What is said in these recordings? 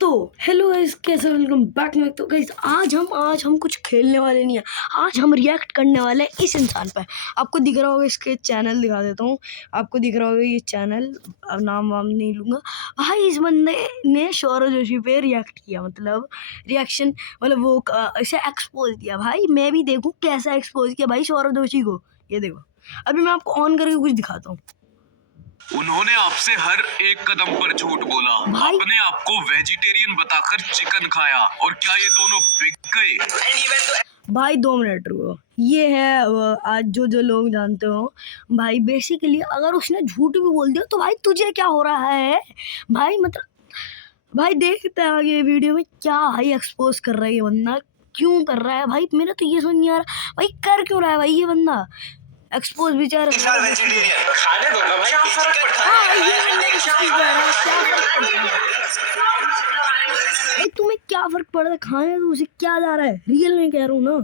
तो hello guys, कैसे welcome back में। तो गाइस आज हम कुछ खेलने वाले नहीं है, आज हम रिएक्ट करने वाले हैं इस इंसान पर। आपको दिख रहा होगा, इसके चैनल दिखा देता हूँ। आपको दिख रहा होगा ये चैनल, अब नाम वाम नहीं लूँगा भाई। इस बंदे ने सौरव जोशी पे रिएक्ट किया, मतलब रिएक्शन, मतलब वो इसे एक्सपोज किया। भाई मैं भी देखूँ कैसा एक्सपोज किया भाई सौरव जोशी को। ये देखो, अभी मैं आपको ऑन करके कुछ दिखाता हूँ। उन्होंने आपसे हर एक कदम पर झूठ बोला, अपने आप को वेजिटेरियन बताकर चिकन खाया, और क्या ये दोनों पिघ गए? भाई 2 मिनट रुको। ये है आज जो लोग जानते हो भाई, बेसिकली अगर उसने झूठ भी बोल दिया तो भाई तुझे क्या हो रहा है भाई। मतलब भाई देखते हैं आगे वीडियो में क्या भाई एक्सपोज कर रहा है ये बंदा, क्यों कर रहा है भाई। मेरा तो ये समझ नहीं आ रहा भाई, कर क्यों रहा है भाई ये बंदा एक्सपोज बेचारा। खाने दो ना भाई, क्या फर्क पड़ता भाई तुम्हें क्या फर्क पड़ रहा है, खाने तो उसे क्या जा रहा है। रियल में कह रहा हूँ ना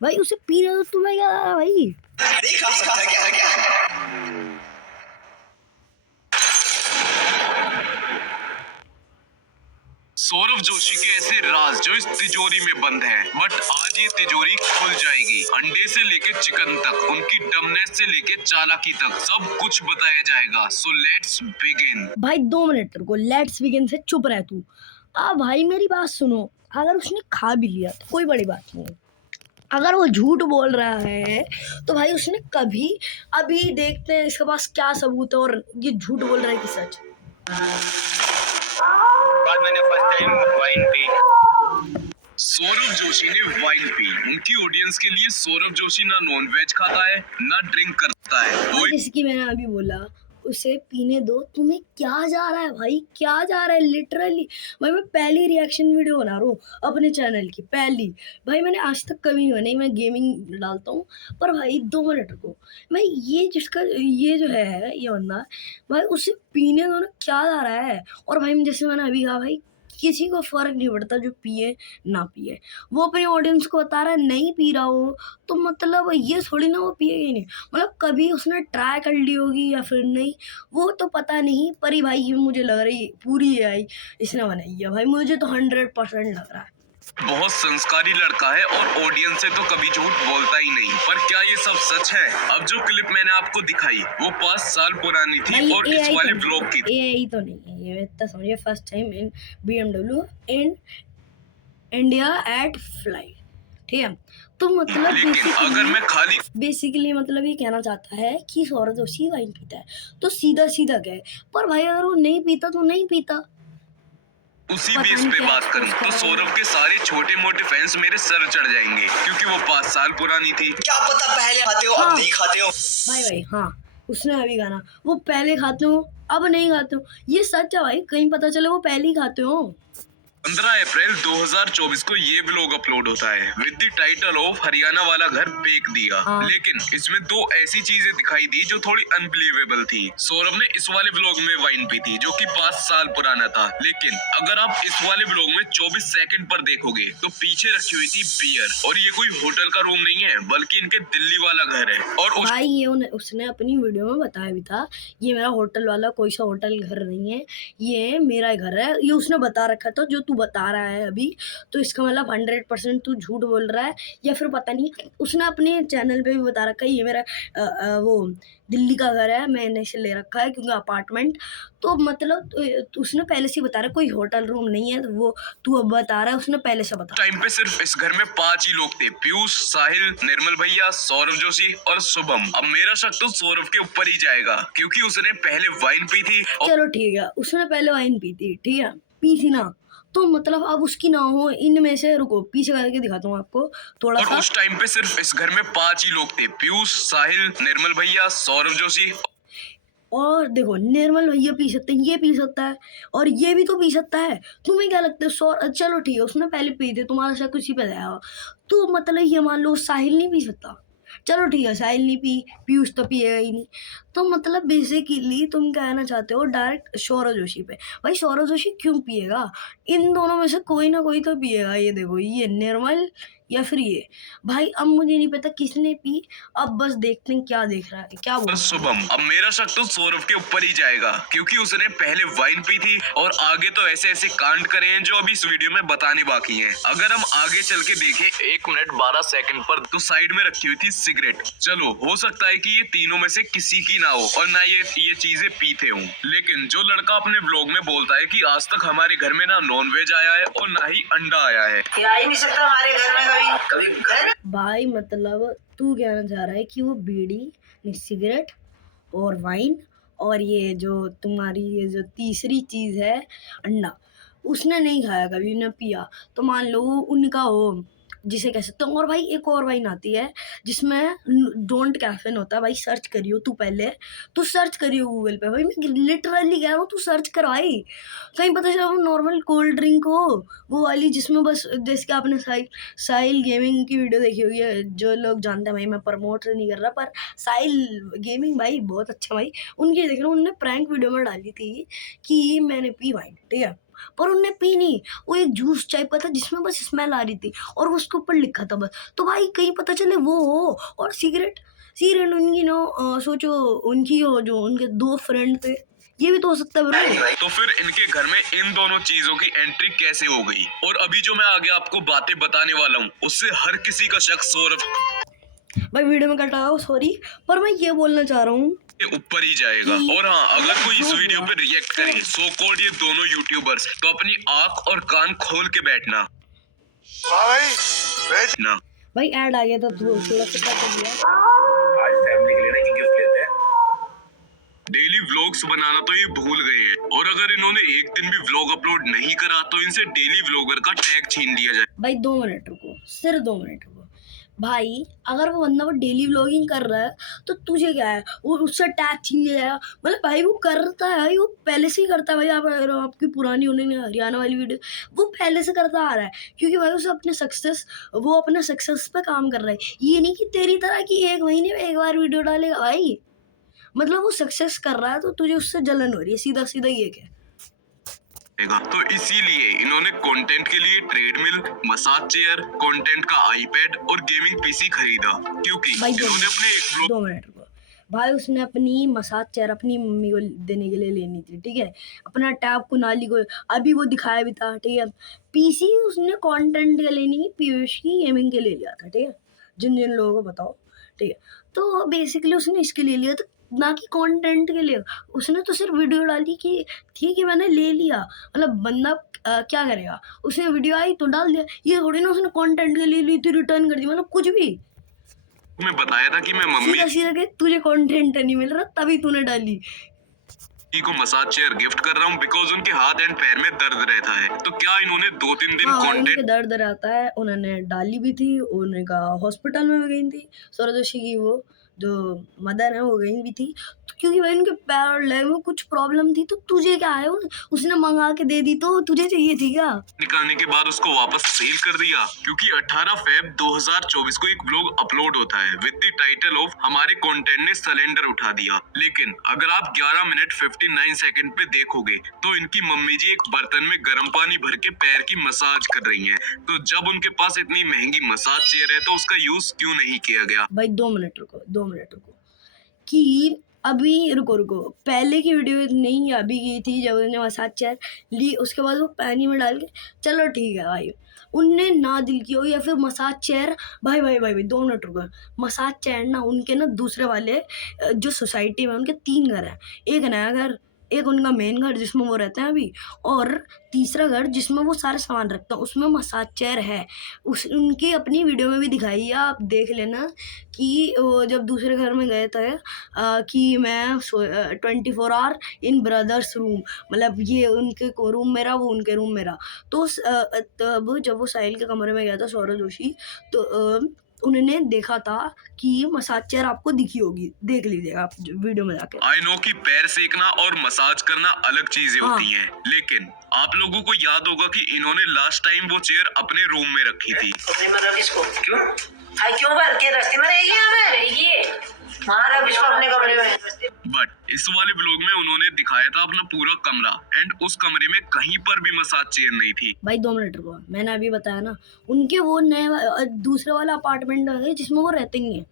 भाई, उसे पीने तो तुम्हें क्या जा रहा है भाई। नहीं खा सकता क्या? सौरव जोशी के ऐसे राज जो इस तिजोरी में बंद हैं, बट आज ये तिजोरी खुल जाएगी। अंडे से लेके चिकन तक, उनकी डमनेस से लेके चालाकी तक, सब कुछ बताया जाएगा। So let's begin. भाई 2 मिनट रुको, लेट्स बिगिन से चुप रह तू। भाई मेरी बात सुनो, अगर उसने खा भी लिया तो कोई बड़ी बात नहीं है। अगर वो झूठ बोल रहा है तो भाई उसने कभी, अभी देखते हैं इसके पास क्या सबूत है और ये झूठ बोल रहा है कि सच। बाद मैंने फर्स्ट टाइम वाइन पी। सौरव जोशी ने वाइन पी। उनकी ऑडियंस के लिए सौरव जोशी ना नॉन वेज खाता है ना ड्रिंक करता है। वो जिसकी मैंने अभी बोला उसे पीने दो, तुम्हें क्या जा रहा है भाई, क्या जा रहा है लिटरली। भाई मैं पहली रिएक्शन वीडियो बना रहा हूँ अपने चैनल की, पहली। भाई मैंने आज तक कभी नहीं बनाई, मैं गेमिंग डालता हूँ। पर भाई 2 मिनट रुको, मैं ये जिसका ये जो है ये बंदा भाई, उसे पीने दो ना, क्या जा रहा है। और भाई जैसे मैंने अभी कहा भाई, किसी को फर्क नहीं पड़ता जो पिए ना पिए। वो अपनी ऑडियंस को बता रहा है नहीं पी रहा हो तो मतलब ये थोड़ी ना वो पिएगा ही नहीं। मतलब कभी उसने ट्राई कर ली होगी या फिर नहीं, वो तो पता नहीं। पर ही भाई ये मुझे लग रही पूरी AI इसने बनाई है भाई, मुझे तो 100% लग रहा है। बहुत संस्कारी लड़का है और ऑडियंस से तो कभी झूठ बोलता ही नहीं। पर क्या ये सब सच है? अब जो क्लिप मैंने आपको दिखाई वो 5 साल पुरानी थी और इस वाले ब्लॉग की AI तो नहीं है ये, इतना समझिए first time in BMW in India at flight, ठीक है। तो मतलब लेकिन अगर मैं खाली बेसिकली मतलब ये कहना चाहता है कि सौरव जोशी वाइन पीता है तो सीधा सीधा गए। पर भाई अगर वो नहीं पीता तो नहीं पीता। उसी बेस पे बात करूं तो सौरव के सारे छोटे मोटे फैंस मेरे सर चढ़ जाएंगे, क्योंकि वो 5 साल पुरानी थी। क्या पता पहले खाते हो अब नहीं खाते हो। भाई हाँ, उसने अभी गाना वो पहले खाते हो अब नहीं खाते हो, ये सच है भाई। कहीं पता चले वो पहले ही खाते हो। 15 अप्रैल 2024 को ये व्लॉग अपलोड होता है with the title of Haryana वाला घर फेंक दिया। लेकिन इसमें 2 ऐसी चीजें दिखाई दी जो थोड़ी अनबिलीवेबल थी। सौरव ने इस वाले व्लॉग में वाइन पी थी जो कि 5 साल पुराना था, लेकिन अगर आप इस वाले व्लॉग में 24 सेकंड पर देखोगे तो पीछे रखी हुई थी बियर। और ये कोई होटल का रूम नहीं है बल्कि इनके दिल्ली वाला घर है। और भाई ये उसने अपनी वीडियो में बताया भी था, ये मेरा होटल वाला कोई सा होटल घर नहीं है, ये मेरा घर है। ये उसने बता रखा था जो तू बता रहा है अभी। तो इसका मतलब 100% तू झूठ बोल रहा है या फिर पता नहीं। उसने अपने चैनल पे भी बता रखा है ये मेरा वो दिल्ली का घर है, मैंने इसे ले रखा है क्योंकि अपार्टमेंट। तो मतलब उसने पहले से बता रहा है कोई होटल रूम नहीं है, तो वो तू अब बता रहा है उसने पहले से बता। टाइम पे सिर्फ इस घर में 5 ही लोग थे, पीयूष, साहिल, निर्मल भैया, सौरव जोशी और शुभम। अब मेरा शक तो सौरव के ऊपर ही जाएगा क्योंकि उसने पहले वाइन पी थी। चलो ठीक है, उसने पहले वाइन पी थी, ठीक है, पी थी ना, तो मतलब अब उसकी ना हो इनमें से। रुको पीछे करके दिखाता हूँ आपको थोड़ा सा। उस टाइम पे सिर्फ इस घर में 5 ही लोग थे, पीयूष, साहिल, निर्मल भैया, सौरव जोशी। और देखो निर्मल भैया पी सकते हैं, ये पी सकता है और ये भी तो पी सकता है। तुम्हें क्या लगता है चलो ठीक है उसने पहले पी थे, तुम्हारा शक उसी पे जाएगा। तो मतलब ये मान लो साहिल नहीं पी सकता, चलो ठीक है साहिल नहीं पी, पीयूष तो पिएगा ही नहीं। तो मतलब बेसिकली तुम कहना चाहते हो डायरेक्ट सौरव जोशी पे। भाई सौरव जोशी क्यों पिएगा? इन दोनों में से कोई ना कोई तो पिएगा। ये देखो, ये निर्मल या फिर ये। भाई अब मुझे नहीं पता किसने पी, अब बस देखते हैं क्या देख रहा है, क्या बोल और रहा है। शुभम, अब मेरा शक तो सौरभ के ऊपर ही जाएगा, क्योंकि उसने पहले वाइन पी थी और आगे तो ऐसे ऐसे कांड करे हैं जो अभी इस वीडियो में बताने बाकी हैं। अगर हम आगे चल के देखें 1 मिनट 12 सेकंड पर, तो साइड में रखी हुई थी सिगरेट। चलो हो सकता है कि ये तीनों में से किसी की ना हो और ना ये चीजें पीते हों, लेकिन जो लड़का अपने व्लॉग में बोलता है कि आज तक हमारे घर में ना नॉनवेज आया है और ना ही अंडा आया है, ये आ ही नहीं सकता हमारे घर में कभी है ना? भाई मतलब तू कहना चाह रहा है कि वो बीड़ी, सिगरेट और वाइन और ये जो तुम्हारी ये जो तीसरी चीज है अंडा, उसने नहीं खाया कभी, उन्हें पिया तो मान लो उनका हो, जिसे कह सकते हो। और भाई एक और वाइन आती है जिसमें डोंट कैफीन होता है। भाई सर्च करियो तू, पहले तू सर्च करियो गूगल पे। भाई मैं लिटरली कह रहा हूँ, तू सर्च कर भाई, कहीं पता चला वो नॉर्मल कोल्ड ड्रिंक हो, वो वाली जिसमें बस, जैसे कि आपने साहिल गेमिंग की वीडियो देखी होगी, जो लोग जानते हैं भाई, मैं प्रमोट नहीं कर रहा, पर साहिल गेमिंग भाई बहुत अच्छा भाई, उनकी देख रहा हूँ, उन्होंने प्रैंक वीडियो में डाली थी कि मैंने पी वाइन, ठीक है, पर उनने पी नहीं, वो एक जूस टाइप का था जिसमें बस स्मेल आ रही थी और उसके ऊपर लिखा था बस। तो भाई कहीं पता चले वो हो। और सिगरेट सिगरेट उनकी नो सोचो, उनकी हो जो उनके 2 फ्रेंड थे, ये भी तो हो सकता है ब्रो। तो फिर इनके घर में इन दोनों चीजों की एंट्री कैसे हो गई? और अभी जो मैं आगे आपको बातें बताने वाला हूँ, उससे हर किसी का शक सौरभ भाई वीडियो में कटा हो सॉरी, पर मैं ये बोलना चाह रहा हूँ के ऊपर ही जाएगा। और हाँ, अगर कोई इस वीडियो पे रिएक्ट करे, सो कॉल्ड ये दोनों यूट्यूबर्स, तो अपनी आंख और कान खोल के बैठना ना। भाई ऐड आ गया था तो थोड़ा सा क्या कर दिया। आज फैमिली के लिए ना गिफ्ट लेते हैं। डेली व्लॉग्स बनाना तो ये भूल गए हैं, और अगर इन्होंने एक दिन भी व्लॉग अपलोड नहीं करा तो इनसे डेली व्लॉगर का टैग छीन लिया जाए। भाई 2 मिनट रुको, सिर्फ 2 मिनट रुको। भाई अगर वो बंदा वो डेली व्लॉगिंग कर रहा है तो तुझे क्या है, वो उससे टैग छीन लिया जाएगा। मतलब भाई वो करता है भाई, वो पहले से ही करता है भाई। आप आपकी पुरानी उन्होंने हरियाणा वाली वीडियो, वो पहले से करता आ रहा है, क्योंकि भाई उसे वो अपने सक्सेस पे काम कर रहा है। ये नहीं कि तेरी तरह कि 1 महीने में 1 बार वीडियो डालेगा भाई। मतलब वो सक्सेस कर रहा है तो तुझे उससे जलन हो रही है, सीधा सीधा ये क्या। तो इसीलिए इन्होंने कंटेंट के लिए ट्रेडमिल, मसाज चेयर, कंटेंट का आईपैड और गेमिंग पीसी खरीदा, क्योंकि भाई इन्होंने अपने एक व्लॉग 2 मिनट रुको। भाई उसने अपनी मसाज चेयर अपनी मम्मी को देने के लिए लेनी थी, ठीक है, अपना टैब कुनाली को अभी वो दिखाया भी था, ठीक है। पीसी उसने कंटेंट के लिए नहीं, पीयूष की गेमिंग के लिए लिया था, ठीक है, जिन जिन लोगों को बताओ, ठीक है। तो बेसिकली उसने इसके लिए लिया था, ना कि कंटेंट के लिए। उसने तो सिर्फ वीडियो डाली कि ठीक है मैंने ले लिया, मतलब बंदा क्या करेगा, उसने वीडियो आई तो डाल दिया। ये थोड़ी ना उसने कंटेंट के लिए ली थी, रिटर्न कर दी, मतलब कुछ भी। में बताया था कि मैं मम्मी सीधा सीधा के तुझे कंटेंट नहीं मिल रहा तभी तूने डाली। को मसाज चेयर गिफ्ट कर रहा हूँ बिकॉज उनके हाथ एंड पैर में दर्द रहता है। तो क्या इन्होंने 2-3 दिन हाँ, उनके कंटेंट दर्द रहता है, उन्होंने डाली भी थी, उन्होंने कहा हॉस्पिटल में भी गई थी, सौरभ जोशी की वो जो मदर है वो गई भी थी, तो क्योंकि भाई उनके पैर और लेग में कुछ प्रॉब्लम थी। तो तुझे क्या है, उसने मंगा के दे दी तो तुझे चाहिए थी क्या? निकालने के बाद उसको वापस सेल कर दिया, क्योंकि 18 फेब 2024 को एक व्लॉग अपलोड होता है विद द टाइटल ऑफ हमारे कंटेंट ने सिलेंडर उठा दिया। लेकिन अगर आप 11 मिनट 59 सेकंड पे देखोगे तो इनकी मम्मी जी एक बर्तन में गर्म पानी भर के पैर की मसाज कर रही हैं। तो जब उनके पास इतनी महंगी मसाज चेयर है तो उसका यूज क्यों नहीं किया गया? भाई 2 मिनट रुको, 2 मिनट रुको, कि अभी रुको, पहले की वीडियो नहीं अभी की थी जब उन्होंने मसाज चेयर ली, उसके बाद वो पानी में डाल के, चलो ठीक है भाई, उनने ना दिल की हो या फिर मसाज चेयर। भाई 2 मिनट रुको, मसाज चेयर ना उनके ना दूसरे वाले जो सोसाइटी में उनके 3 घर हैं, एक नया घर, एक उनका मेन घर जिसमें वो रहते हैं अभी, और तीसरा घर जिसमें वो सारे सामान रखते हैं, उसमें मसाज चेयर है। उनकी अपनी वीडियो में भी दिखाई है, आप देख लेना, कि वो जब दूसरे घर में गए थे कि मैं 24 आवर इन ब्रदर्स रूम, मतलब ये उनके रूम मेरा, वो उनके रूम मेरा। तो तब जब वो साहिल के कमरे में गया था सौरभ जोशी, तो उन्होंने देखा था कि मसाज चेयर आपको दिखी होगी, देख लीजिएगा आप वीडियो में जाके। आई नो कि पैर सेकना और मसाज करना अलग चीजें हाँ। होती हैं, लेकिन आप लोगों को याद होगा कि इन्होंने लास्ट टाइम वो चेयर अपने रूम में रखी थी। अपने में रख इसको क्यों? हाय क्यों भर के रास्ते में रहेगी हमें? हमारा विश्व अपने कमरे में। बट इस वाले ब्लॉग में उन्होंने दिखाया था अपना पूरा कमरा एंड उस कमरे में कहीं पर भी मसाज चेयर नहीं थी। भाई 2 मिनट रुको, मैंने अभी बताया ना उनके वो दूसरे वाला अपार्टमेंट है जिसमें वो रहते ही हैं।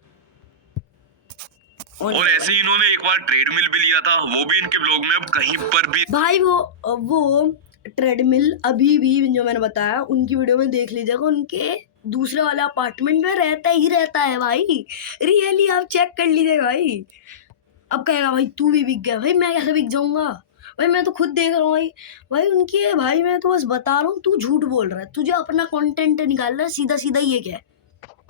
और ऐसे ही इन्होंने एक बार ट्रेडमिल भी लिया था, वो भी इनके ब्लॉग में अब कहीं पर भी। भाई वो ट्रेडमिल अभी भी जो मैंने बताया उनकी वीडियो में देख लीजिएगा, उनके दूसरे वाले अपार्टमेंट में रहता ही रहता है भाई। रियली आप चेक कर लीजिएगा भाई। अब कहेगा भाई तू भी बिक गया, भाई मैं कैसे बिक जाऊंगा भाई, मैं तो खुद देख रहा हूँ भाई। भाई उनकी है भाई, मैं तो बस बता रहा हूँ, तू झूठ बोल रहा है, तुझे अपना कंटेंट निकाल रहा है, सीधा सीधा ये क्या है।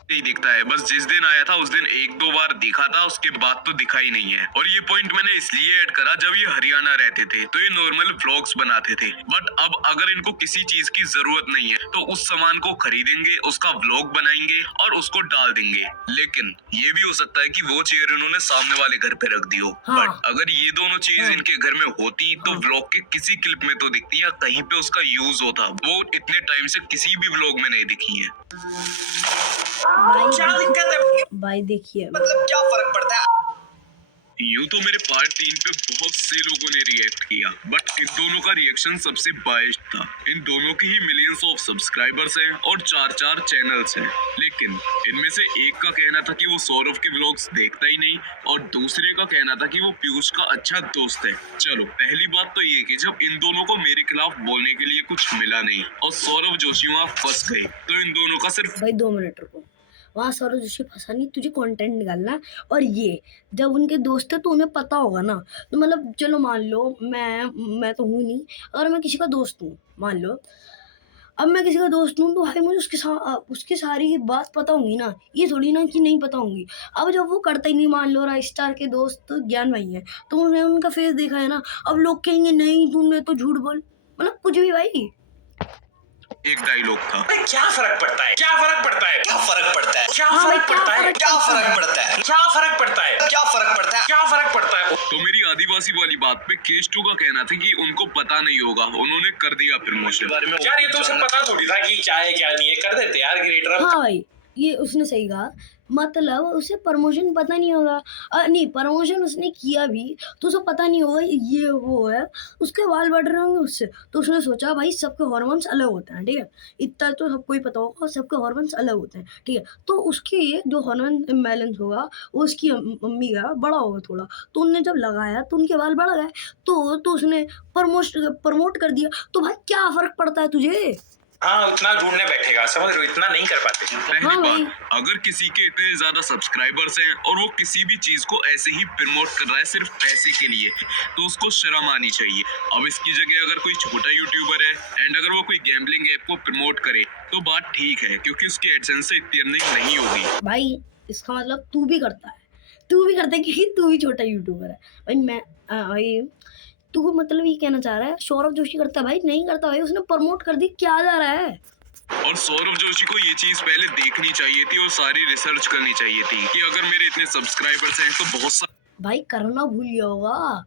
नहीं दिखता है, बस जिस दिन आया था उस दिन 1-2 बार दिखा था, उसके बाद तो दिखा ही नहीं है। और ये पॉइंट मैंने इसलिए ऐड करा जब ये हरियाणा रहते थे तो ये नॉर्मल व्लॉग्स बनाते थे, बट अब अगर इनको किसी चीज की जरूरत नहीं है तो उस सामान को खरीदेंगे, उसका व्लॉग बनाएंगे और उसको डाल देंगे। लेकिन ये भी हो सकता है कि वो चेयर इन्होंने सामने वाले घर पे रख दी हो। हाँ। बट अगर ये दोनों चीज इनके घर में होती तो व्लॉग के किसी क्लिप में तो दिखती या कहीं पे उसका यूज होता। वो इतने टाइम से किसी भी व्लॉग में नहीं दिखी है। क्या दिक्कत है भाई देखिए, मतलब क्या फर्क पड़ता है। यूं तो मेरे पार्ट 3 पे बहुत से लोगों ने रिएक्ट किया, बट इन दोनों का रिएक्शन सबसे बाइस्ड था। इन दोनों की ही मिलियंस ऑफ सब्सक्राइबर्स हैं और 4-4 चैनल्स हैं, लेकिन इनमें से एक का कहना था कि वो सौरभ के व्लॉग्स देखता ही नहीं और दूसरे का कहना था कि वो पीयूष का अच्छा दोस्त है। चलो पहली बात तो ये कि जब इन दोनों को मेरे खिलाफ बोलने के लिए कुछ मिला नहीं और सौरभ जोशी वहाँ फंस गए, तो इन दोनों का सिर्फ भाई 2 मिनट रुको, वहाँ सौरभ जोशी फंसा नहीं, तुझे कंटेंट निकालना है। और ये जब उनके दोस्त है तो उन्हें पता होगा ना, तो मतलब चलो मान लो मैं तो हूँ नहीं, अगर मैं किसी का दोस्त हूँ मान लो, अब मैं किसी का दोस्त हूँ तो भाई मुझे उसकी सारी बात पता होंगी ना, ये थोड़ी ना कि नहीं पता होंगी। अब जब वो करता ही नहीं, मान लो राइस स्टार के दोस्त ज्ञान भाई हैं तो उन्हें उनका फेस देखा है ना, अब लोग कहेंगे नहीं तुमने तो झूठ बोल, मतलब कुछ भी भाई। एक डायलॉग था, क्या फर्क पड़ता है, क्या फर्क पड़ता है, क्या फर्क पड़ता है, क्या हाँ भाई, फर्क क्या पड़ता है, फर्क क्या पड़ता फर्क है? पड़ता है, क्या फर्क पड़ता है, क्या फर्क पड़ता है, क्या फर्क पड़ता है। तो मेरी आदिवासी वाली बात पे केश 2 का कहना था कि उनको पता नहीं होगा, उन्होंने कर दिया प्रमोशन। यार ये तो उसे पता थोड़ी था कि क्या है क्या नहीं है, कर देते यार क्रिएटर। हाँ भाई, ये उसने सही कहा, मतलब उसे प्रमोशन पता नहीं होगा। नहीं, प्रमोशन उसने किया भी तो उसे पता नहीं होगा ये वो है, उसके बाल बढ़ रहे होंगे उससे, तो उसने सोचा भाई सबके हार्मोन्स अलग होते हैं, ठीक है, इतना तो सबको ही पता होगा, सबके हार्मोन्स अलग होते हैं, ठीक है। तो उसकी जो हार्मोन इम्बैलेंस होगा वो उसकी मम्मी का बड़ा होगा थोड़ा, तो उनने जब लगाया तो उनके बाल बढ़ गए, तो उसने प्रमोट कर दिया। तो भाई क्या फर्क पड़ता है तुझे? हाँ उतना ढूंढने बैठेगा, समझ रहे हो, इतना नहीं कर पाते। पहली हाँ भाई। बात, अगर किसी के इतने ज्यादा सब्सक्राइबर्स हैं और वो किसी भी चीज को ऐसे ही प्रमोट कर रहा है सिर्फ पैसे के लिए, तो उसको शर्म आनी चाहिए। अब इसकी जगह अगर कोई छोटा यूट्यूबर है एंड अगर वो कोई गैम्बलिंग ऐप को प्रमोट करे तो बात ठीक है, क्योंकि उसकी एडसेंस से इतनी अर्निंग नहीं होगी। भाई इसका मतलब तू भी करता है, क्योंकि तू भी छोटा यूट्यूबर है भाई। भाई तू मतलब ये कहना चाह रहा है सौरभ जोशी करता है? भाई नहीं करता भाई, उसने प्रमोट कर दी, क्या जा रहा है। और सौरभ जोशी को ये चीज पहले देखनी चाहिए थी और सारी रिसर्च करनी चाहिए थी कि अगर मेरे इतने सब्सक्राइबर्स हैं तो बहुत सारे भाई करना भूल गया होगा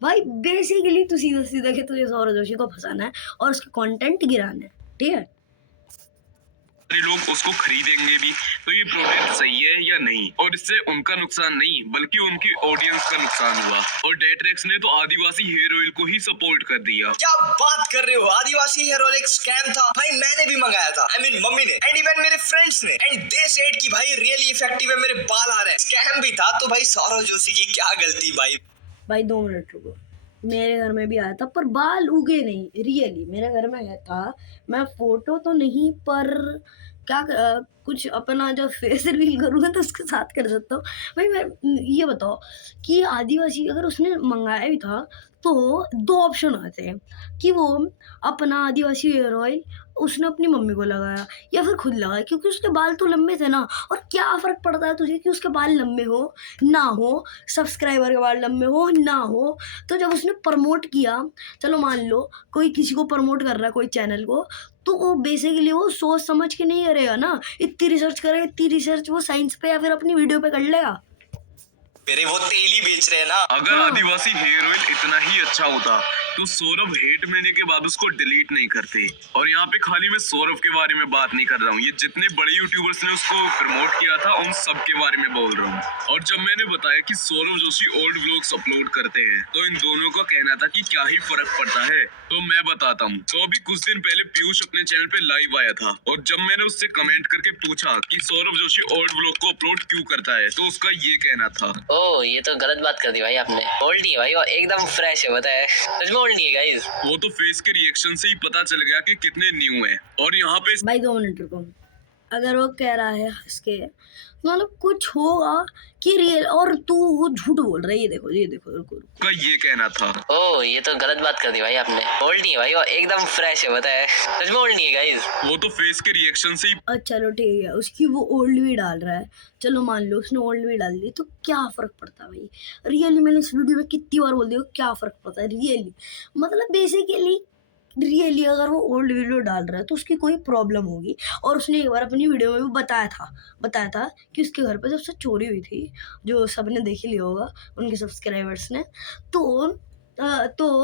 भाई, बेसिकली तू सीधा सीधा कि तुझे सौरभ जोशी को फंसाना है और उसका कंटेंट गिराना है, ठीक है। लोग उसको खरीदेंगे भी, तो ये प्रोडक्ट सही है या नहीं, और इससे उनका नुकसान नहीं बल्कि उनकी ऑडियंस का नुकसान हुआ। और डेट्रेक्स ने तो आदिवासी हेयर ऑयल को ही सपोर्ट कर दिया। क्या बात कर रहे हो, आदिवासी हेयर ऑयल एक स्कैम था भाई, मैंने भी मंगाया था, I mean, मम्मी ने एंड इवन मेरे फ्रेंड्स ने, एंड दे सेड कि भाई रियली इफेक्टिव है, मेरे बाल आ रहे हैं। स्कैम भी था, तो भाई सौरभ जोशी की क्या गलती भाई। 2 मिनट रुको, मेरे घर में भी आया था पर बाल उगे नहीं, रियली मेरे घर में आया था, मैं फोटो तो नहीं पर क्या कुछ अपना जब फेस रिवील करूँगा तो उसके साथ कर सकता हूँ भाई। मैं ये बताओ कि आदिवासी अगर उसने मंगाया भी था तो 2 ऑप्शन आते हैं कि वो अपना आदिवासी हेयर ऑयल उसने अपनी मम्मी को लगाया या फिर खुद लगाया, क्योंकि उसके बाल तो लंबे थे ना। और क्या फ़र्क पड़ता है तुझे कि उसके बाल लंबे हो ना हो, सब्सक्राइबर के बाल लंबे हो ना हो। तो जब उसने प्रमोट किया, चलो मान लो कोई किसी को प्रमोट कर रहा है कोई चैनल को, तो वो बेसिकली वो सोच समझ के नहीं करेगा ना, इतनी रिसर्च करेगा, इतनी रिसर्च वो साइंस पे या फिर अपनी वीडियो पे कर लेगा। मेरे वो तेल ही बेच रहे हैं ना। अगर हाँ। आदिवासी हेयर ऑयल इतना ही अच्छा होता तो सौरभ हेट मिलने के बाद उसको डिलीट नहीं करते। और यहाँ पे खाली मैं सौरभ के बारे में बात नहीं कर रहा हूँ, ये जितने बड़े यूट्यूबर्स ने उसको प्रमोट किया था उन सब के बारे में बोल रहा हूँ। और जब मैंने बताया कि Saurabh Joshi old vlogs upload करते हैं तो इन दोनों का कहना था कि क्या ही फर्क पड़ता है। तो मैं बताता हूँ। तो अभी कुछ दिन पहले पीयूष अपने चैनल पे लाइव आया था और जब मैंने उससे कमेंट करके पूछा कि सौरभ जोशी ओल्ड व्लॉग को अपलोड क्यों करता है तो उसका ये कहना था। ओह ये तो गलत बात कर दी भाई आपने। ओल्ड नहीं है भाई, वो एकदम फ्रेश है, बताया सच में ओल्ड नहीं है गाइस। वो तो फेस के रिएक्शन से ही पता चल गया कि कितने न्यू हैं। और यहाँ पे भाई 2 मिनट रुको। अगर वो कह रहा है हंस के मतलब कुछ होगा कि रियल, और तू वो झूठ बोल रहा है। ये देखो रुको रुको। उसका ये कहना था। ओह ये तो गलत बात कर दी भाई आपने। ओल्ड नहीं है भाई, वो एकदम फ्रेश है, बताया सच में ओल्ड नहीं है गाइस। वो तो फेस के रिएक्शन से ही अच्छा चलो ठीक है, उसकी वो ओल्ड भी डाल रहा है, चलो मान लो उसने ओल्ड भी डाल दी तो क्या फ़र्क पड़ता है भाई। रियली मैंने इस वीडियो में कितनी बार बोल दिया क्या फ़र्क पड़ता है रियली। मतलब बेसिकली रियली अगर वो ओल्ड वीडियो डाल रहा है तो उसकी कोई प्रॉब्लम होगी। और उसने एक बार अपनी वीडियो में भी बताया था कि उसके घर पे जब से चोरी हुई थी, जो सबने देख ही लिया होगा उनके सब्सक्राइबर्स ने, तो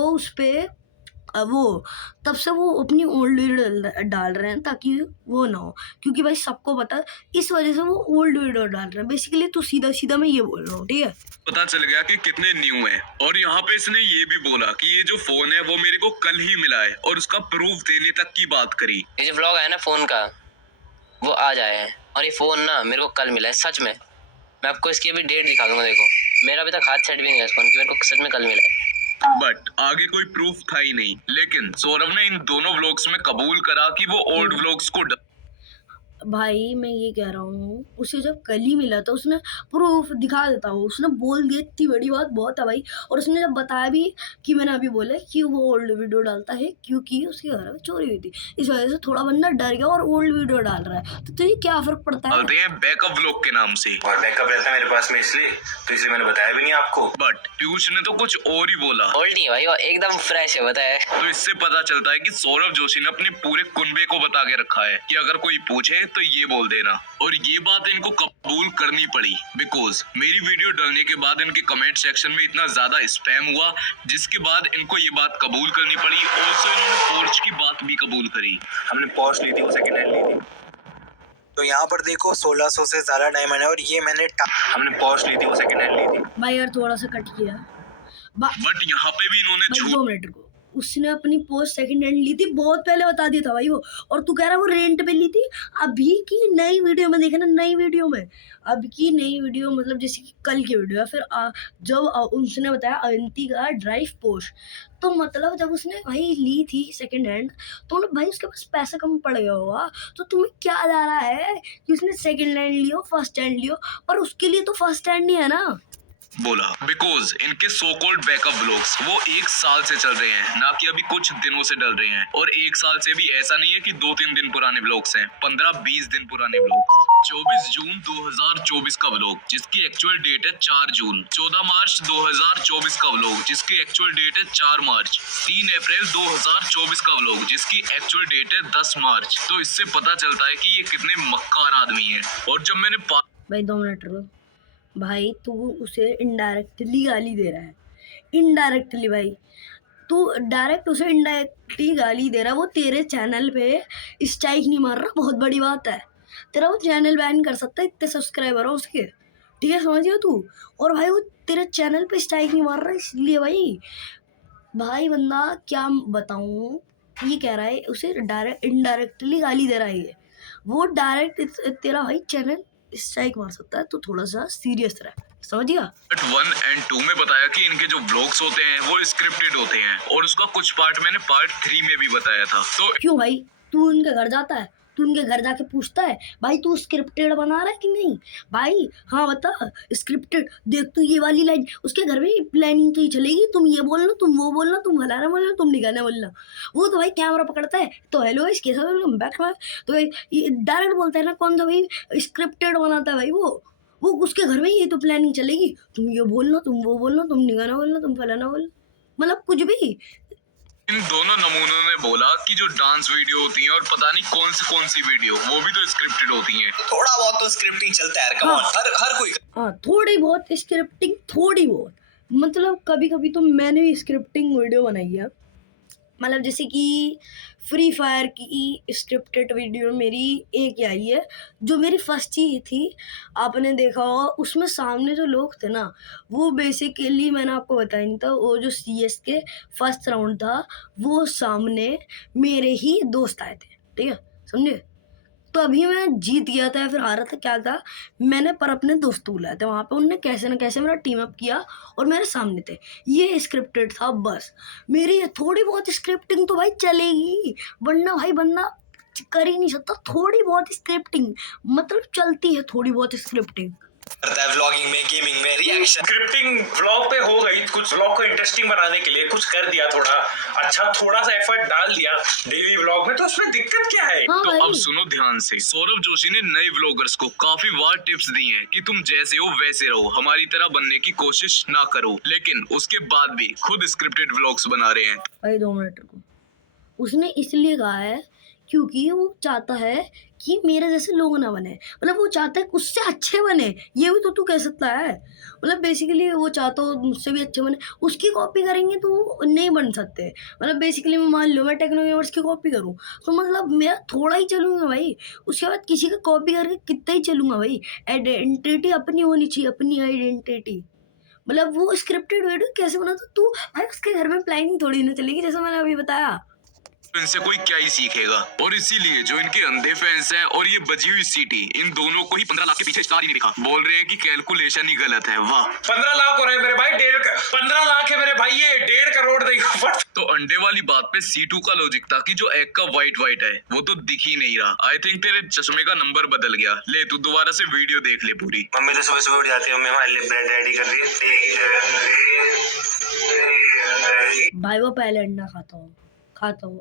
उस पे वो तब से वो अपनी ओल्ड वीडियो डाल रहे हैं ताकि वो ना हो, क्योंकि भाई सबको पता है इस वजह से वो ओल्ड वीडियो डाल रहे हैं। बेसिकली तो सीधा मैं ये बोल रहा हूँ, ठीक है। पता चल गया कि कितने न्यू हैं। और यहाँ पे इसने ये भी बोला कि ये जो फोन है वो मेरे को कल ही मिला है और उसका प्रूफ देने तक की बात करी। ये जो व्लॉग है ना फोन का, वो आज आया है और ये फोन ना मेरे को कल मिला है सच में। मैं आपको इसकी अभी डेट दिखा दूंगा, देखो मेरा अभी तक हाथ सेट भी नहीं है इस फोन की, मेरे को सच में कल मिला है। बट आगे कोई प्रूफ था ही नहीं। लेकिन सौरभ ने इन दोनों व्लॉग्स में कबूल करा कि वो ओल्ड व्लॉग्स को भाई मैं ये कह रहा हूँ उसे जब कल ही मिला था उसने प्रूफ दिखा देता, वो उसने बोल दिया, इतनी बड़ी बात बहुत है भाई। और उसने जब बताया भी कि मैंने अभी बोला कि वो ओल्ड वीडियो डालता है क्योंकि उसके घर में चोरी हुई थी, इस वजह से थोड़ा बंदा डर गया और ओल्ड वीडियो डाल रहा है। तो तुझे क्या फर्क पड़ता है। डालते हैं बैकअप व्लॉग के नाम से। और बैकअप रहता है मेरे पास में, इसलिए मैंने बताया भी नहीं आपको। बट पीयूष ने तो कुछ और ही बोला। ओल्ड नहीं है भाई, वो एकदम फ्रेश है, बताया। तो इससे पता चलता है कि सौरभ जोशी ने अपने पूरे कुनबे को बता के रखा है कि अगर कोई पूछे तो ये बोल देना। और ये बात इनको कबूल करनी पड़ी बिकॉज मेरी वीडियो डालने के बाद इनके कमेंट सेक्शन में इतना ज्यादा स्पैम हुआ जिसके बाद इनको ये बात कबूल करनी पड़ी। और इन्होंने पोर्च की बात भी कबूल करी। हमने पॉर्श ली थी, वो सेकंड हैंड ली थी। तो यहाँ पर देखो 1600 से ज्यादा डायमंड है और ये हमने पॉर्श ली थी, वो सेकंड हैंड ली थी। भाई यार थोड़ा सा कट किया। बट यहाँ पे भी इन्होंने भाई झूठ 2 मिनट को, उसने अपनी पोस्ट सेकंड हैंड ली थी, बहुत पहले बता दिया था भाई वो। और तू कह रहा है वो रेंट पे ली थी। अभी की नई वीडियो में देखना, नई वीडियो में अब की नई वीडियो मतलब जैसे कि कल की वीडियो है। फिर जब उसने बताया अवंती का ड्राइव पोस्ट, तो मतलब जब उसने भाई ली थी सेकंड हैंड तो मतलब भाई उसके पास पैसा कम पड़ गया होगा। तो तुम्हें क्या जा रहा है कि उसने सेकंड हैंड लियो फर्स्ट हैंड लियो, पर उसके लिए तो फर्स्ट हैंड ही है ना। बोला बिकॉज इनके सो कॉल्ड बैकअप व्लॉग्स वो 1 साल से चल रहे हैं, ना कि अभी कुछ दिनों से डल रहे हैं। और 1 साल से भी ऐसा नहीं है कि 2-3 दिन पुराने व्लॉग्स हैं, 15-20 दिन पुराने व्लॉग्स। 24 जून 2024 का व्लॉग जिसकी एक्चुअल डेट है 4 जून, 14 मार्च 2024 का व्लॉग जिसकी एक्चुअल डेट है 4 मार्च, 3 अप्रैल 2024 का व्लॉग जिसकी एक्चुअल डेट है 10 मार्च। तो इससे पता चलता है कि ये कितने मक्कार आदमी है। और जब मैंने भाई 2 मिनट रुको। भाई तू उसे इनडायरेक्टली गाली दे रहा है, इनडायरेक्टली भाई तू डायरेक्ट उसे इनडायरेक्टली गाली दे रहा है। वो तेरे चैनल पे स्ट्राइक नहीं मार रहा, बहुत बड़ी बात है। तेरा वो चैनल बैन कर सकता है, इतने सब्सक्राइबर हो उसके, ठीक है समझिए तू। और भाई वो तेरे चैनल पे स्ट्राइक नहीं मार रहा, इसलिए भाई बंदा क्या बताऊँ, ये कह रहा है उसे डायरेक्ट इनडायरेक्टली गाली दे रहा है। ये वो डायरेक्ट तेरा भाई चैनल स्ट्राइक मार सकता है, तो थोड़ा सा सीरियस रह, समझिएगा। पार्ट 1 और 2 में बताया कि इनके जो व्लॉग्स होते हैं वो स्क्रिप्टेड होते हैं और उसका कुछ पार्ट मैंने पार्ट 3 में भी बताया था। तो क्यों भाई तू उनके घर जाता है, तू उनके घर जाके पूछता है भाई तू स्क्रिप्टेड बना रहा है कि नहीं। भाई हाँ बता स्क्रिप्टेड, देख तू ये वाली लाइन उसके घर में प्लानिंग तो ही चलेगी, तुम ये बोलना तुम वो बोलना तुम फलाना बोलना तुम निकालना बोलना। वो तो भाई कैमरा पकड़ता है तो हेलो इसके साथ वेलकम बैक, तो भाई ये डायरेक्ट बोलता है ना, कौन सा भाई स्क्रिप्टेड बनाता है भाई वो उसके घर में ही तो प्लानिंग चलेगी, तुम ये बोलना तुम वो बोलना तुम निगाना बोलना तुम फलाना बोलना, मतलब कुछ भी। इन दोनों नमूनों ने बोला कि जो डांस वीडियो होती है और पता नहीं कौन सी वीडियो वो भी तो स्क्रिप्टेड होती है। थोड़ा बहुत तो स्क्रिप्टिंग चलता है यार, कम ऑन, हर कोई। हाँ, थोड़ी बहुत स्क्रिप्टिंग, थोड़ी बहुत मतलब कभी कभी तो मैंने भी स्क्रिप्टिंग वीडियो बनाई है। मतलब जैसे कि फ्री फायर की स्क्रिप्टेड वीडियो मेरी एक ही आई है, जो मेरी फर्स्ट ही थी। आपने देखा होगा उसमें सामने जो लोग थे ना, वो बेसिकली मैंने आपको बताया नहीं था, वो जो CS के फर्स्ट राउंड था वो सामने मेरे ही दोस्त आए थे, ठीक है, समझे। तो अभी मैं जीत गया था या फिर हारा था, क्या था, मैंने पर अपने दोस्त बुलाए थे वहाँ पे, उनने कैसे ना कैसे मेरा टीम अप किया और मेरे सामने थे। ये स्क्रिप्टेड था बस। मेरी थोड़ी बहुत स्क्रिप्टिंग तो भाई चलेगी, वरना भाई बंदा कर ही नहीं सकता। थोड़ी बहुत स्क्रिप्टिंग मतलब चलती है, थोड़ी बहुत स्क्रिप्टिंग करता है व्लॉगिंग में, गेमिंग में, रिएक्शन। स्क्रिप्टिंग व्लॉग पे हो गई, कुछ व्लॉग को इंटरेस्टिंग बनाने के लिए कुछ कर दिया, थोड़ा अच्छा थोड़ा सा एफर्ट डाल दिया डेली व्लॉग में, तो उसमें दिक्कत क्या है? हाँ तो भाई। अब सुनो ध्यान से, सौरभ जोशी ने नए व्लॉगर्स को काफी बार टिप्स दी हैं कि तुम जैसे हो वैसे रहो, हमारी तरह बनने की कोशिश ना करो, लेकिन उसके बाद भी खुद स्क्रिप्टेड व्लॉग्स बना रहे हैं। भाई 2 मिनट रुको। उसने इसलिए कहा है क्योंकि वो चाहता है कि मेरे जैसे लोग ना बने, मतलब वो चाहता है उससे अच्छे बने। ये भी तो तू कह सकता है, मतलब बेसिकली वो चाहता हो मुझसे भी अच्छे बने। उसकी कॉपी करेंगे तो वो नहीं बन सकते। मतलब बेसिकली मैं मान लो मैं टेक्नो यूनिवर्स की कॉपी करूँ तो मतलब मैं थोड़ा ही चलूँगा भाई, उसके बाद किसी का कॉपी करके कितना ही चलूँगा भाई। आइडेंटिटी अपनी होनी चाहिए, अपनी आइडेंटिटी। मतलब वो स्क्रिप्टेड वीडियो कैसे बना तो तू भाई, उसके घर में प्लानिंग थोड़ी ना चलेगी, जैसा मैंने अभी बताया। इनसे कोई क्या ही सीखेगा, और इसीलिए जो इनके अंधे फैंस हैं और ये बजी हुई सीटी, इन दोनों को ही 15 लाख के पीछे स्टार ही नहीं दिखा। बोल रहे हैं कि कैलकुलेशन ही गलत है। वाह, 15 लाख हो रहे मेरे भाई, 15 लाख है मेरे भाई, ये 1.5 करोड़ देगा। तो अंडे वाली बात पे C2 का लॉजिक था कि जो एग का व्हाइट है वो तो दिख ही नहीं रहा। आई थिंक तेरे चश्मे का नंबर बदल गया। ले तू दोबारा से वीडियो देख ले पूरी। मम्मी तो सुबह सुबह उठ जाती है, मम्मी हमारे लिए ब्रेड रेडी कर रही है। भाई वो पहले अंडा खाता हो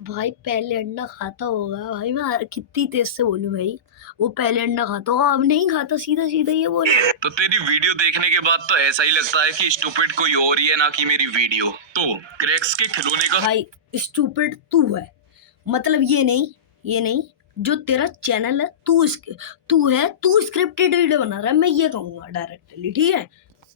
भाई, पहले अंडा खाता होगा भाई। मैं कितनी तेज से बोलूं भाई, वो पहले अंडा खाता होगा, अब नहीं खाता, सीधा सीधा ये बोल। तो तेरी वीडियो देखने के बाद तो ऐसा ही लगता है कि स्टूपिड कोई और ही है ना कि मेरी वीडियो। तो क्रैक्स के खिलौने का भाई स्टूपिड तू है, मतलब ये नहीं जो तेरा चैनल है, तू स्क्रिप्टेड वीडियो बना रहा है, मैं ये कहूंगा डायरेक्टली, ठीक है।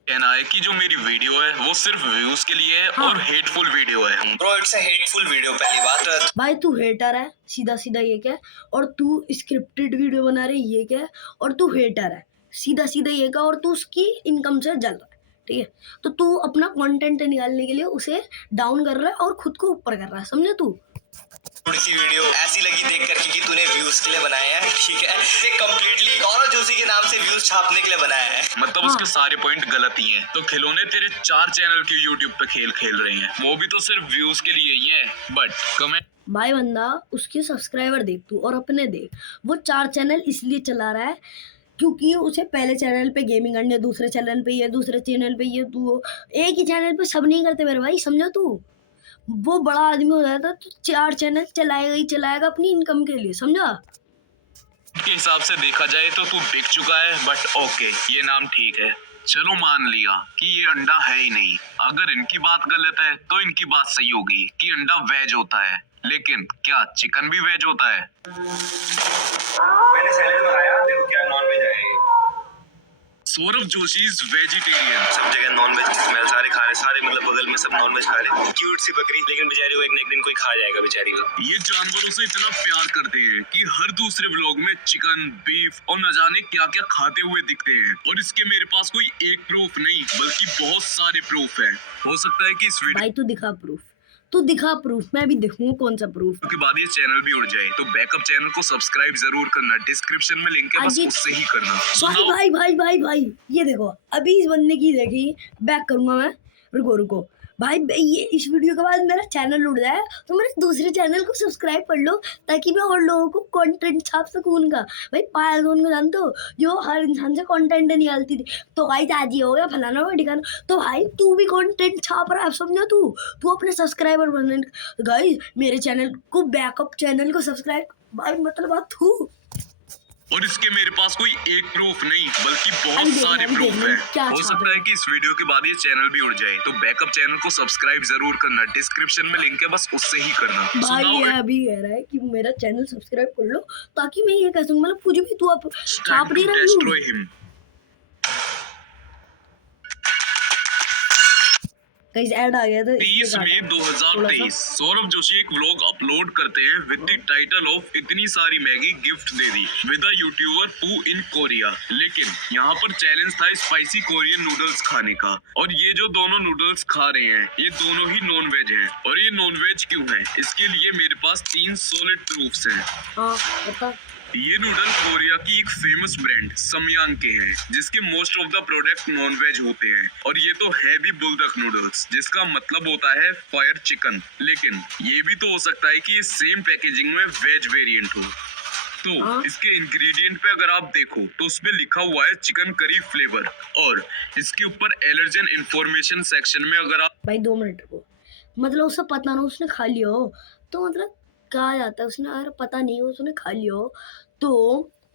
कहना है कि जो मेरी वीडियो है वो सिर्फ व्यूज के लिए है और हेटफुल वीडियो है। Bro it's a hateful video, पहली बात। भाई तू हेटर है, सीधा सीधा ये क्या, और तू स्क्रिप्टेड वीडियो बना रहे ये क्या, और तू हेटर है, सीधा सीधा ये क्या, और तू उसकी इनकम से जल रहा है, ठीक है। तो तू अपना कंटेंट निकालने के लिए उसे डाउन कर रहा है और खुद को ऊपर कर रहा है, समझे तू। थोड़ी सी वीडियो ऐसी लगी देखकर क्योंकि तूने व्यूज के लिए बनाया है, ठीक है, ये कंप्लीटली सौरभ जोशी के नाम से व्यूज छापने के लिए बनाया है। मतलब उसके सारे पॉइंट गलत ही हैं। तो खिलौने तेरे 4 चैनल के यूट्यूब पे खेल रहे हैं, वो भी तो सिर्फ व्यूज के लिए ही है। बट कमेंट भाई बंदा उसके सब्सक्राइबर देख तू और अपने देख, वो 4 चैनल इसलिए चला रहा है क्योंकि उसे पहले चैनल पे गेमिंग करनी है, दूसरे चैनल पे ये, दूसरे चैनल पे ये। तू एक ही चैनल पे सब नहीं करते मेरे भाई, समझो तू। वो बड़ा आदमी हो जाता तो 4 चैनल चलाएगा ही चलाएगा अपनी इनकम के लिए, समझा। के हिसाब से देखा जाए तो तू बिक चुका है, बट ओके ये नाम ठीक है। चलो मान लिया कि ये अंडा है ही नहीं। अगर इनकी बात गलत है तो इनकी बात सही होगी कि अंडा वेज होता है, लेकिन क्या चिकन भी वेज होता है? मैंने सैलेड बनाया, देखो क्या नॉन वेज है। Saurabh Joshi is vegetarian. सब जगह नॉन वेज की स्मेल, सारे खा रहे, सारे मतलब बगल में सब नॉन वेज खा रहे। क्यूट सी बकरी, लेकिन बेचारी को एक न एक दिन कोई खा जाएगा बेचारी को। ये जानवरों से इतना प्यार करते हैं कि हर दूसरे व्लॉग में चिकन, बीफ और न जाने क्या क्या खाते हुए दिखते हैं। और इसके मेरे पास कोई एक प्रूफ नहीं बल्कि बहुत सारे प्रूफ है। हो सकता है कि इस वीडियो भाई तू दिखा प्रूफ, मैं भी देखूँ कौन सा प्रूफ। के बाद ये चैनल भी उड़ जाए तो बैकअप चैनल को सब्सक्राइब जरूर करना, डिस्क्रिप्शन में लिंक है, बस अजीत- उससे ही करना। भाई सुनाओ भाई भाई भाई भाई ये देखो, अभी इस बंदे की देखी, बैक करूंगा मैं, रुको भाई। ये इस वीडियो के बाद मेरा चैनल उड़ जाए तो मेरे दूसरे चैनल को सब्सक्राइब कर लो ताकि मैं और लोगों को कंटेंट छाप सकूं उनका। भाई पायल जोन को जानते हो, जो हर इंसान से कंटेंट निकालती थी, तो भाई आज ये हो गया फलाना हो ठिकाना, तो भाई तू भी कंटेंट छाप रहा है, समझो तू अपने सब्सक्राइबर बनने। गाइस मेरे चैनल को, बैकअप चैनल को सब्सक्राइब, भाई मतलब बात तू और इसके मेरे पास कोई एक प्रूफ नहीं बल्कि बहुत अभी सारे देखना, प्रूफ देखना, क्या हैं। हो छाप सकता रहे है कि इस वीडियो के बाद ये चैनल भी उड़ जाए, तो बैकअप चैनल को सब्सक्राइब जरूर करना, डिस्क्रिप्शन में लिंक है, बस उससे ही करना। So भाई now ये it's अभी कह रहा है कि मेरा चैनल सब्सक्राइब कर लो ताकि मैं ये कह सकूं, मतलब कुछ भी तू आप time छाप to नहीं रहा destroy views. him. Guys ad आ गया था 30 मई 2023 सौरभ जोशी एक व्लॉग अपलोड करते हैं विद द टाइटल ऑफ इतनी सारी Maggi gift they the with a YouTuber पू इन कोरिया। लेकिन यहाँ पर चैलेंज था स्पाइसी कोरियन नूडल्स खाने का, और ये जो दोनों नूडल्स खा रहे हैं ये दोनों ही नॉन वेज हैं। और ये नॉन वेज क्यों है, इसके लिए मेरे पास 3 सॉलिड प्रूफ्स हैं। हाँ बता। ये नूडल कोरिया की एक फेमस ब्रांड समयांग के हैं, जिसके most of the product non veg होते हैं। और ये तो है भी बुलडक नूडल्स, जिसका मतलब होता है फायर चिकन। लेकिन ये भी तो हो सकता है कि ये सेम पैकेजिंग में वेज वेरिएंट हो। तो इसके इंग्रेडिएंट पे अगर आप देखो तो उसपे लिखा हुआ है चिकन करी फ्लेवर, और इसके ऊपर एलर्जन इंफॉर्मेशन सेक्शन में अगर आप भाई 2 मिनट रुको, मतलब उसे पता ना उसने खा लिया हो तो मतलब कहा जाता है उसने अगर पता नहीं हो उसने खा लिया हो तो,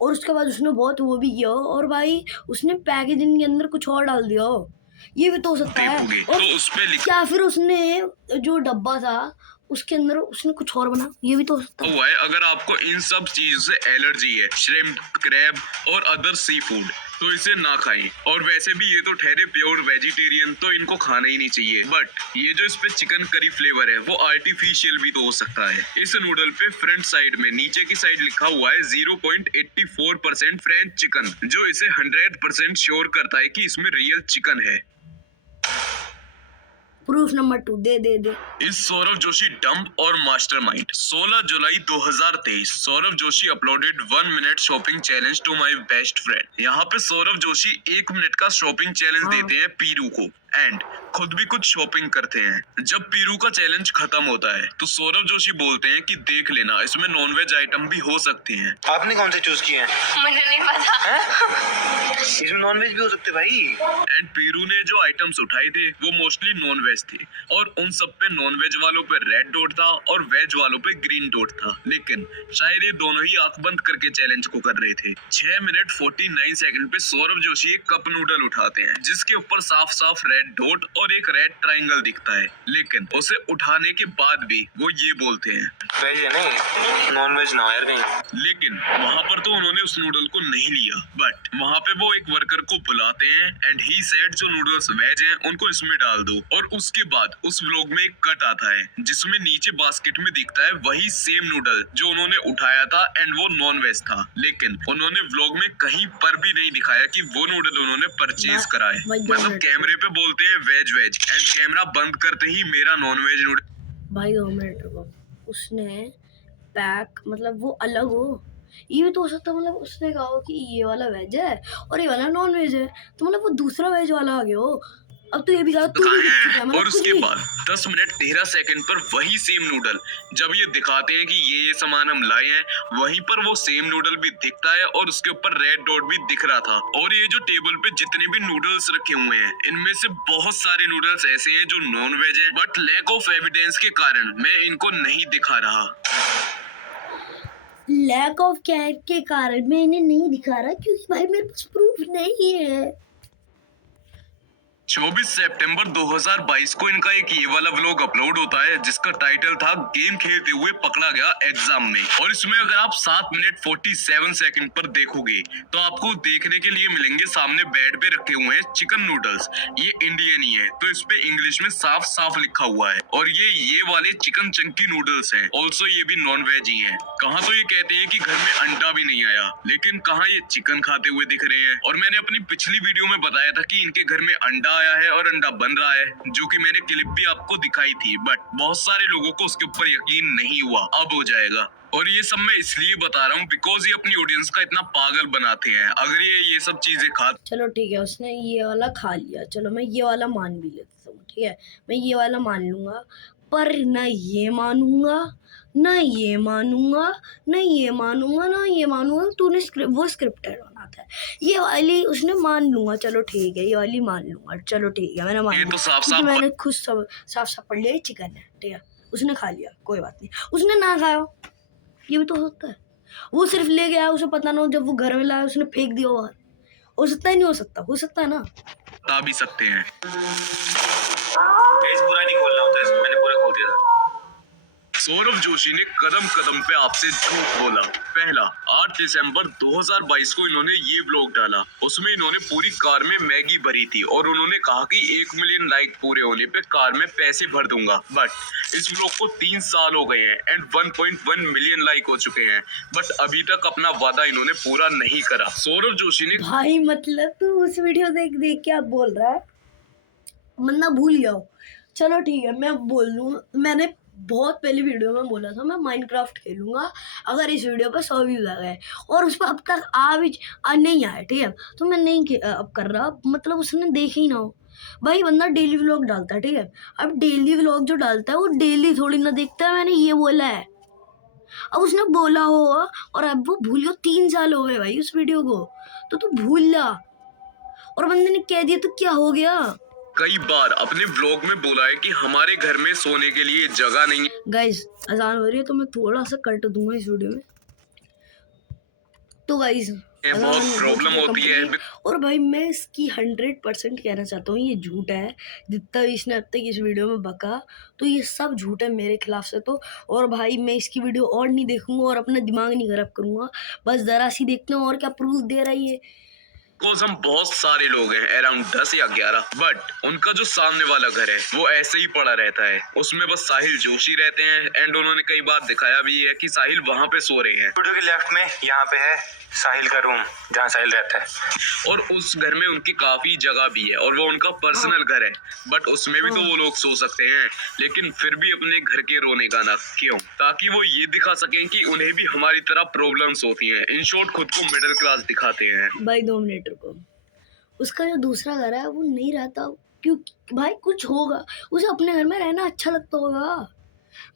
और उसके बाद उसने बहुत वो भी किया हो और भाई उसने पैकेजिंग के अंदर कुछ और डाल दिया हो, ये भी तो हो सकता है। देखोगे और तो उसपे लिखा क्या फिर उसने जो डब्बा था उसके अंदर उसने कुछ और बना, ये भी तो हो सकता है। हुआ है अगर आपको इन सब चीजों से एलर्जी है, श्रिम्प, क्रैब और अदर सी फूड, तो इसे ना खाएं। और वैसे भी ये तो ठहरे प्योर वेजिटेरियन, तो इनको खाना ही नहीं चाहिए। बट ये जो इस पे चिकन करी फ्लेवर है वो आर्टिफिशियल भी तो हो सकता है। इस नूडल पे फ्रंट साइड में नीचे की साइड लिखा हुआ है 0.84% फ्रेंच चिकन, जो इसे 100% श्योर करता है कि इसमें रियल चिकन है। प्रूफ नंबर 2 दे दे दे। इस सौरभ जोशी डंप और मास्टरमाइंड। 16 जुलाई 2023 Saurabh Joshi uploaded 1 minute shopping challenge to my best friend. यहाँ पे सौरभ जोशी 1 मिनट का शॉपिंग चैलेंज देते हैं पीरू को, एंड खुद भी कुछ शॉपिंग करते हैं। जब पीरू का चैलेंज खत्म होता है तो सौरभ जोशी बोलते हैं कि देख लेना इसमें नॉनवेज आइटम भी हो सकते हैं। आपने कौन से चूज किए हैं? मुझे नहीं पता। इसमें नॉनवेज भी हो सकते भाई। एंड पीरू ने जो आइटम्स उठाए थे वो मोस्टली नॉनवेज थे, और उन सब पे नॉनवेज वालों पे रेड डॉट था और वेज वालों पे ग्रीन डॉट था। लेकिन शायद ये दोनों ही आंख बंद करके चैलेंज को कर रहे थे। 6 मिनट 49 सेकंड पे सौरभ जोशी एक कप नूडल उठाते हैं जिसके ऊपर साफ साफ रेड डॉट और एक रेड ट्रायंगल दिखता है। लेकिन उसे उठाने के बाद भी वो ये बोलते हैं वेज है नहीं, नॉनवेज ना हो यार कहीं। लेकिन वहाँ पर तो उन्होंने उस नूडल को नहीं लिया, बट वहाँ पे वो एक वर्कर को बुलाते हैं एंड ही सेड जो नूडल्स वेज हैं उनको इसमें डाल दो। और उसके बाद उस व्लॉग में एक कट आता है जिसमें नीचे बास्केट में दिखता है वही सेम नूडल जो उन्होंने उठाया था एंड वो नॉन वेज था। लेकिन उन्होंने व्लॉग में कहीं पर भी नहीं दिखाया कि वो नूडल उन्होंने परचेज करा है। मतलब कैमरे पे बोलते हैं वेज वेज एंड कैमरा बंद करते ही मेरा नॉन वेज नूडल। भाई 2 मिनट रुको, उसने पैक मतलब वो अलग हो, ये भी तो हो सकता है। मतलब उसने कहा हो कि ये वाला वेज है और ये वाला नॉन वेज है, तो मतलब वो दूसरा वेज वाला आ गया हो। अब तो ये भी कहा तू भी दिख चुका है, मतलब और कुछ उसके भी। बाद 10 मिनट 13 सेकंड पर वही सेम नूडल जब ये दिखाते हैं कि ये सामान हम लाए हैं, वहीं पर वो सेम नूडल भी दिखता है और उसके ऊपर रेड डॉट भी दिख रहा था। और ये जो टेबल पे जितने भी नूडल्स रखे हुए हैं इनमें से बहुत सारे नूडल्स ऐसे हैं जो नॉन वेज हैं, बट लैक ऑफ एविडेंस के कारण मैं इनको नहीं दिखा रहा। लैक ऑफ कैट के कारण मैं इन्हें नहीं दिखा रहा क्योंकि भाई मेरे पास प्रूफ नहीं है। 24 सितंबर 2022 को इनका एक ये वाला व्लॉग अपलोड होता है जिसका टाइटल था गेम खेलते हुए पकड़ा गया एग्जाम में। और इसमें अगर आप 7 मिनट 47 सेकंड पर देखोगे तो आपको देखने के लिए मिलेंगे सामने बेड पे रखे हुए हैं चिकन नूडल्स। ये इंडियन ही है तो इस पे इंग्लिश में साफ साफ लिखा हुआ है, और ये वाले चिकन चंकी नूडल्स हैं। ऑल्सो ये भी नॉन वेज ही है। कहाँ तो ये कहते हैं कि घर में अंडा भी नहीं आया, लेकिन कहाँ ये चिकन खाते हुए दिख रहे हैं। और मैंने अपनी पिछली वीडियो में बताया था कि इनके घर में अंडा आया है और अंडा बन रहा है, जो कि मैंने क्लिप भी आपको दिखाई थी, बट बहुत सारे लोगों को उसके ऊपर यकीन नहीं हुआ। अब हो जाएगा। और ये सब मैं इसलिए बता रहा हूँ बिकॉज ये अपनी ऑडियंस का इतना पागल बनाते हैं। अगर ये सब चीजें खा चलो ठीक है, उसने ये वाला खा लिया, चलो मैं ये वाला मान भी लेता हूँ, ठीक है मैं ये वाला मान लूंगा, पर ना ये मानूंगा ना ये मानूंगा ना ये मानूंगा ना ये मानूंगा। तूने वो स्क्रिप्टेड बनाता है, ये वाली उसने मान लूंगा, चलो ठीक है ये वाली मान लूंगा, चलो ठीक है मैंने मान ये लिया तो साफ क्योंकि साफ मैंने खुद साफ साफ पढ़ लिया चिकन है, ठीक है उसने खा लिया कोई बात नहीं, उसने ना खाया ये भी तो होता है। वो सिर्फ ले गया, उसे पता ना हो, जब वो घर में लाया उसने फेंक दिया बाहर। हो सकता है, नहीं हो सकता, हो सकता है ना। बता भी सकते हैं। गाइस पूरा नहीं खोलना होता है, मैंने पूरा खोल दिया था। सौरभ जोशी ने कदम कदम पे आपसे झूठ बोला। पहला, 8 दिसंबर 2022 को इन्होंने ये व्लॉग डाला। उसमें इन्होंने पूरी कार में मैगी भरी थी और उन्होंने कहा कि 1 मिलियन लाइक पूरे होने पे कार में पैसे भर दूंगा। बट इस व्लॉग को 3 साल हो गए हैं एंड 1.1 मिलियन लाइक हो चुके हैं, बट अभी तक अपना वादा इन्होंने पूरा नहीं करा। सौरभ जोशी ने भाई मतलब तू उस वीडियो देख देख के आप बोल रहा है, मतलब भूल गया हो। चलो ठीक है, मैं अब बोल दूँ, मैंने बहुत पहले वीडियो में बोला था मैं माइनक्राफ्ट खेलूंगा अगर इस वीडियो पर 100 व्यूज आ गए, और उस पर अब तक नहीं आया, ठीक है, तो मैं नहीं अब कर रहा, मतलब उसने देखे ही ना हो। भाई बंदा डेली व्लॉग डालता है, ठीक है, अब डेली व्लॉग जो डालता है वो डेली थोड़ी ना देखता है, मैंने ये बोला है। अब उसने बोला हो और अब वो भूल गया, 3 साल हो गए भाई उस वीडियो को, तो तू भूल जा, और बंदे ने कह दिया तो क्या हो गया। कई बार अपने व्लॉग में बोला है कि हमारे घर में सोने के लिए जगह नहीं है। गाइस अजान हो रही है तो मैं थोड़ा सा कट दूंगा इस वीडियो में। तो गाइस बहुत प्रॉब्लम होती है। और भाई मैं इसकी 100% कहना चाहता हूँ, ये झूठ है, जितना भी इसने अब तक इस वीडियो में बका, तो ये सब झूठ है मेरे खिलाफ से। तो और भाई मैं इसकी वीडियो और नहीं देखूंगा और अपना दिमाग नहीं खराब करूंगा, बस जरा सी देखते हैं और क्या प्रूफ दे रहा है ये। हम बहुत सारे लोग हैं, अराउंड 10 या 11, बट उनका जो सामने वाला घर है वो ऐसे ही पड़ा रहता है, उसमें बस साहिल जोशी रहते हैं एंड उन्होंने कई बार दिखाया भी है कि साहिल वहां पे सो रहे हैं। वीडियो के लेफ्ट में यहाँ पे है साहिल का रूम जहाँ साहिल रहता है, और उस घर में उनकी काफी जगह भी है और वो उनका पर्सनल घर है, बट उसमें भी तो वो लोग सो सकते हैं, लेकिन फिर भी अपने घर के रोने गाना क्यों? ताकि वो ये दिखा सकें कि उन्हें भी हमारी तरह प्रॉब्लम्स होती हैं। इन शॉर्ट खुद को मिडिल क्लास दिखाते हैं। भाई 2 मिनट रुको, उसका जो दूसरा घर है वो नहीं रहता, क्यों भाई? कुछ होगा, उसे अपने घर में रहना अच्छा लगता होगा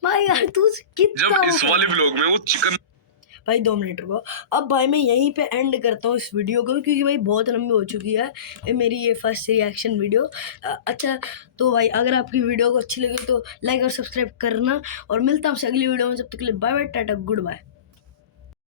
भाई। यार तू कितना जब इस वाले व्लॉग में वो चिकन भाई 2 मिनट रुको, अब भाई मैं यहीं पे एंड करता हूँ इस वीडियो को, क्योंकि भाई बहुत लंबी हो चुकी है मेरी ये फर्स्ट रिएक्शन वीडियो। अच्छा तो भाई अगर आपकी वीडियो को अच्छी लगी तो लाइक और सब्सक्राइब करना, और मिलता हूँ आपसे अगली वीडियो में, जब तक के लिए बाय बाय, टाटा, गुड बाय।